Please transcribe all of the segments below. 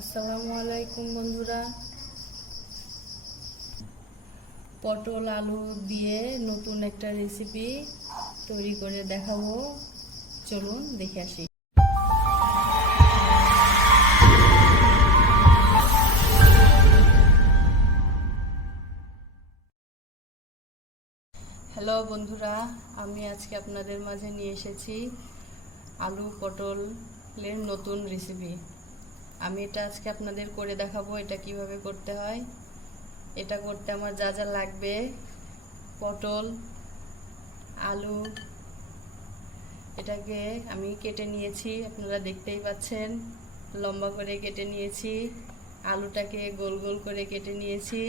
আসসালামু আলাইকুম বন্ধুরা, পটল আলু দিয়ে নতুন একটা রেসিপি তৈরি করে দেখাবো। চলুন দেখে আসি। হ্যালো বন্ধুরা, আমি আজকে আপনাদের মাঝে নিয়ে এসেছি আলু পটলের নতুন রেসিপি। আমি এটা আজকে আপনাদের করে দেখাবো এটা কিভাবে করতে হয়। এটা করতে আমার যা যা লাগবে: পটল, আলু, এটাকে আমি কেটে নিয়েছি, আপনারা দেখতেই পাচ্ছেন, লম্বা করে কেটে নিয়েছি। আলুটাকে গোল গোল করে কেটে নিয়েছি।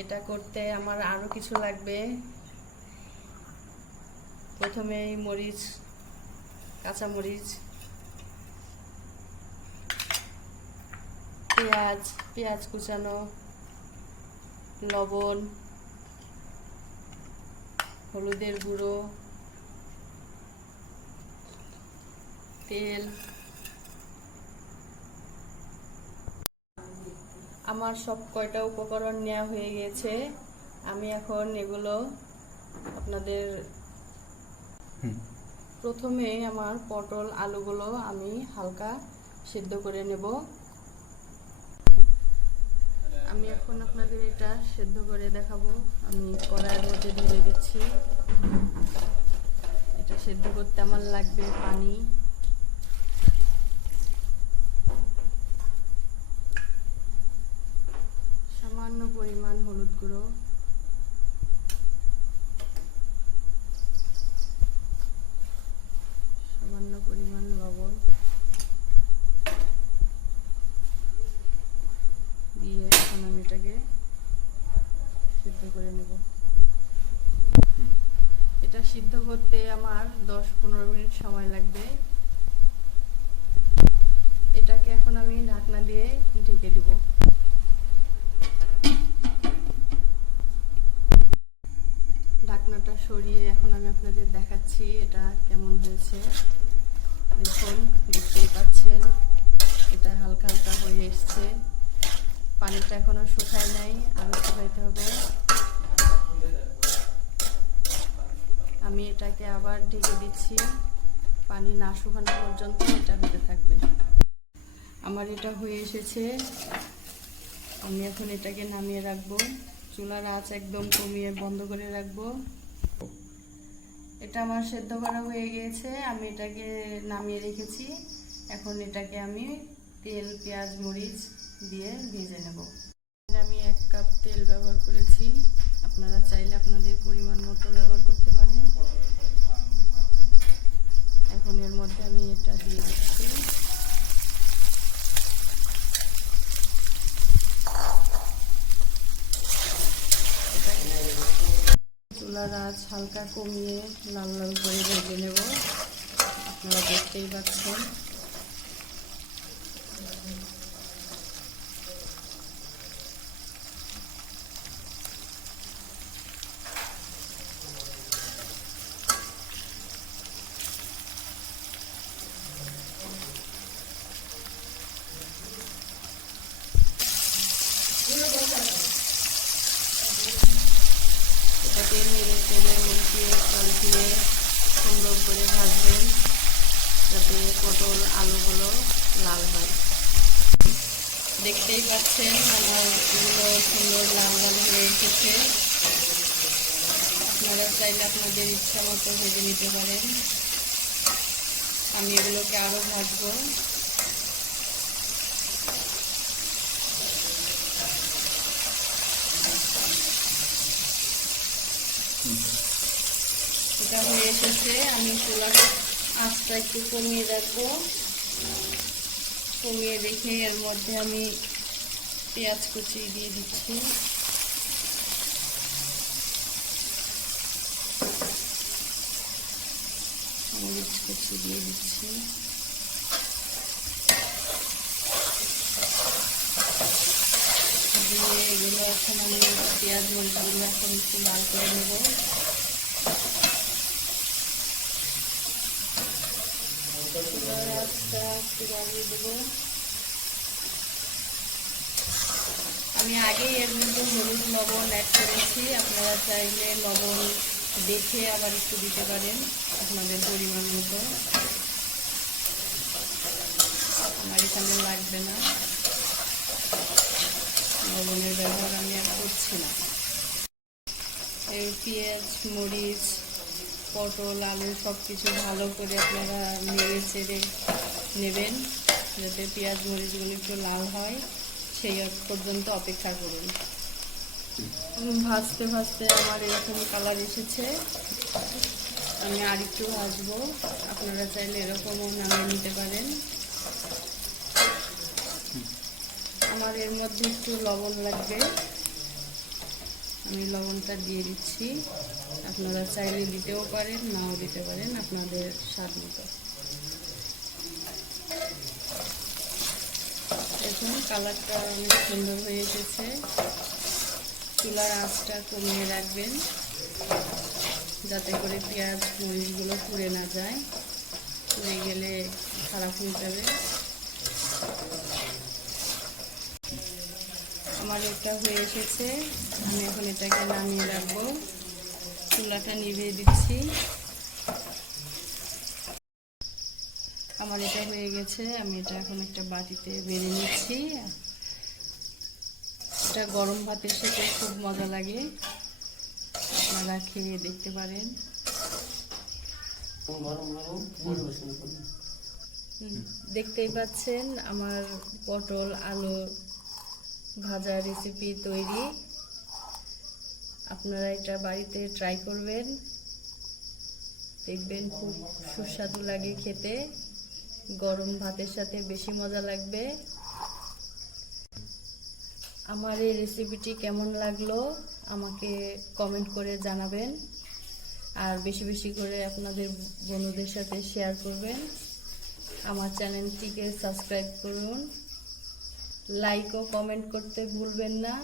এটা করতে আমার আরও কিছু লাগবে। প্রথমে মরিচ, কাঁচা মরিচ, পেঁয়াজ কুচানো, লবণ, হলুদের গুঁড়ো, তেল। আমার সব কয়টা উপকরণ নেওয়া হয়ে গেছে। আমি এখন এগুলো আপনাদের প্রথমে আমার পটল আলুগুলো আমি হালকা সিদ্ধ করে নেব। আমি এখন আপনাদের এটা সিদ্ধ করে দেখাবো। আমি কড়াইয়ের মধ্যে ঢেলে দিচ্ছি। এটা সিদ্ধ করতে আমার লাগবে পানি, সামান্য পরিমাণ হলুদ গুঁড়ো, সামান্য পরিমাণ লবণ দিয়ে এখন আমি এটাকে সিদ্ধ করে নেব। এটা সিদ্ধ করতে আমার 10-15 মিনিট সময় লাগবে। এটাকে এখন আমি ঢাকনা দিয়ে ঢেকে দেব। ঢাকনাটা সরিয়ে এখন আমি আপনাদের দেখাচ্ছি এটা কেমন হয়েছে। দেখুন, দেখতেই পাচ্ছেন এটা হালকা হালকা হয়ে এসছে। পানিটা এখনো শুকায় নাই, আরো শুকাইতে হবে। আমি এটাকে আবার ঢেকে দিচ্ছি, পানি না শুকানো পর্যন্ত এটা হতে থাকবে। আমার এটা হয়ে এসেছে। আমি এখন এটাকে নামিয়ে রাখবো। চুলার আঁচ একদম কমিয়ে বন্ধ করে রাখবো। এটা আমার সেদ্ধ করা হয়ে গিয়েছে। আমি এটাকে নামিয়ে রেখেছি। এখন এটাকে আমি তেল, পেঁয়াজ, মরিচ দিয়ে ভেজে নেব। আমি 1 কাপ তেল ব্যবহার করেছি। আপনারা চাইলে আপনাদের পরিমাণ মতো ব্যবহার করতে পারেন। এখন এর মধ্যে আমি এটা দিয়ে দিচ্ছি। চুলার আঁচ হালকা কমিয়ে লাল লাল করে ভেজে নেব। আপনারা দেখতেই পাচ্ছেন। এটাকে নেড়ে চেড়ে উল্টিয়ে পাল্টিয়ে সুন্দর করে ভাজবেন, যাতে পটল আলুগুলো লাল হয়। দেখতেই পাচ্ছেন আমার এগুলো সুন্দর লাল লাল হয়ে এসেছে। আপনারা চাইলে আপনাদের ইচ্ছা মতো ভেজে নিতে পারেন। আমি এগুলোকে আরও ভাজবো। এটা হয়ে এসেছে। আমি চুলার আঁচটা একটু কমিয়ে রাখবো। কমিয়ে রেখে এর মধ্যে আমি পেঁয়াজ কুচি দিয়ে দিচ্ছি। মরিচ কুচি দিয়ে দিচ্ছি। দিয়ে এগুলো এখন আমি পেঁয়াজ মরিচগুলো এখন একটু লাল করে নেব। রাস্তা একটু বাড়িয়ে দেবো। আমি আগেই এর মধ্যে হলুদ লবণ অ্যাড করেছি, আপনারা চাইলে লবণ দেখে আবার একটু দিতে পারেন আপনাদের পরিমাণ মতো। আমার এখানে লাগবে না, লবণের ব্যবহার আমি আর করছি না। এই পেঁয়াজ, মরিচ, পটল, আলু সব কিছু ভালো করে আপনারা নেড়ে চেড়ে নেবেন, যাতে পেঁয়াজ মরিচগুলো একটু লাল হয়, সেই পর্যন্ত অপেক্ষা করুন। ভাজতে ভাজতে আমার এরকম কালার এসেছে, আমি আর একটু ভাজবো। আপনারা চাইলে এরকমও নামিয়ে নিতে পারেন। আমার এর মধ্যে একটু লবণ লাগবে, আমি লবণটা দিয়ে দিচ্ছি। আপনারা চাইলে দিতেও পারেন, নাও দিতে পারেন, আপনাদের স্বাদ মতো। দেখুন কালারটা অনেক সুন্দর হয়ে এসেছে। চুলার আঁচটা কমিয়ে রাখবেন, যাতে করে পেঁয়াজ মরিচগুলো পুড়ে না যায়, পুড়ে গেলে খারাপ হয়ে যাবে। আমার এটা হয়ে এসেছে, আমি এখন এটাকে নামিয়ে রাখবো। চুলাটা নিভিয়ে দিচ্ছি। আমার এটা হয়ে গেছে, আমি এটা এখন একটা বাটিতে বেড়ে নিচ্ছি। এটা গরম ভাতের সাথে খুব মজা লাগে, আপনারা খেয়ে দেখতে পারেন। দেখতেই পাচ্ছেন আমার পটল আলু ভাজা রেসিপি তৈরি। আপনারা এটা বাড়িতে ট্রাই করবেন, দেখবেন খুব সুস্বাদু লাগে খেতে, গরম ভাতের সাথে বেশি মজা লাগবে। আমার এই রেসিপিটি কেমন লাগলো আমাকে কমেন্ট করে জানাবেন, আর বেশি বেশি করে আপনাদের বন্ধুদের সাথে শেয়ার করবেন। আমার চ্যানেলটিকে সাবস্ক্রাইব করুন, লাইক ও কমেন্ট করতে ভুলবেন না।